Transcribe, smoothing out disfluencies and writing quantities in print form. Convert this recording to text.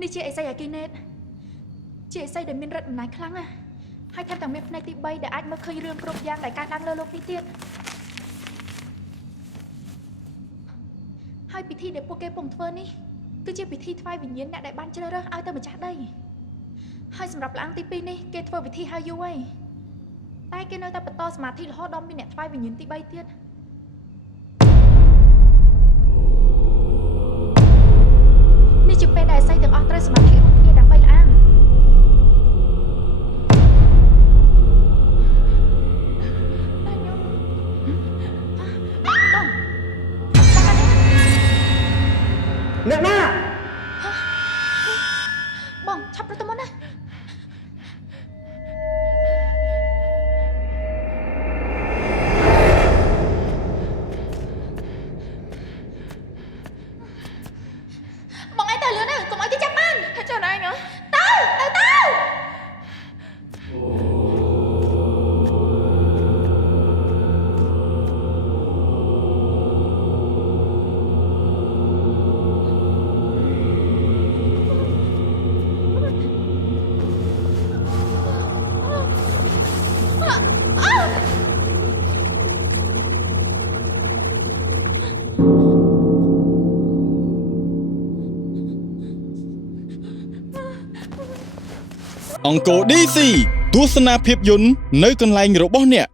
នេះជាអេសីអាគីណេតជាអេសីដែលមានរិទ្ធអំណាចខ្លាំងណាស់ហើយថែមទាំងមានផ្នែកទី3ដែលអាចមើលឃើញរឿងគ្រប់យ៉ាងដែលកើតឡើងលើលោកនេះទៀតហើយពិធីដែលពួកគេពុំធ្វើនេះគឺជាពិធីថ្វាយវិញ្ញាណអ្នកដែលបានជ្រើសរើសឲ្យទៅម្ចាស់ដីហើយសម្រាប់ព្រះអង្គទី2នេះគេធ្វើពិធីហើយយូរហើយតែគេនៅតែបន្តសមាធិរហូតដល់មានអ្នកថ្វាយវិញ្ញាណទី3ទៀតនេះជាពេលដែលអេសីទាំងអស់ត្រូវសមាធិរួមគ្នាដើម្បីលះអាងអ្នកណាបងឆាប់រត់ទៅមុនណាបងឯងទៅលឿនណាកុំឲ្យគេចាប់បានចូលណាញ៉ទៅអង្គរ DC ទស្សនាភាពយន្តនៅកន្លែងរបស់អ្នក